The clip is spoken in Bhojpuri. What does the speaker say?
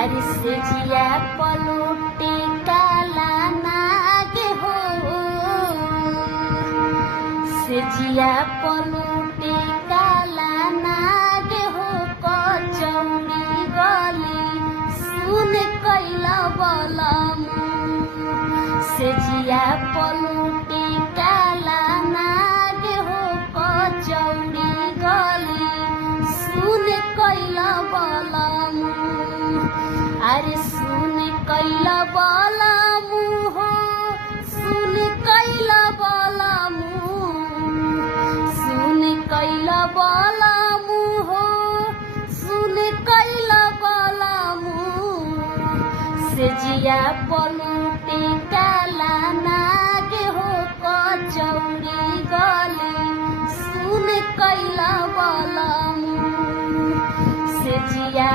अरे से जिया पलूटे काला नागे हो से जिया पलूटे काला नागे हो कचौड़ी गली सुन कैला बलमु से जिया पलूटे काला नागे हो कचौड़ी गली सुन कैला बलमु अरे सुन कैला बलमु हो सुन कैला बलमु सुन कैला बलमु हो सुन कैला बलमु से जिया पलूटे काला नागे हो कचौड़ी गली सुन कैला बलमु से जिया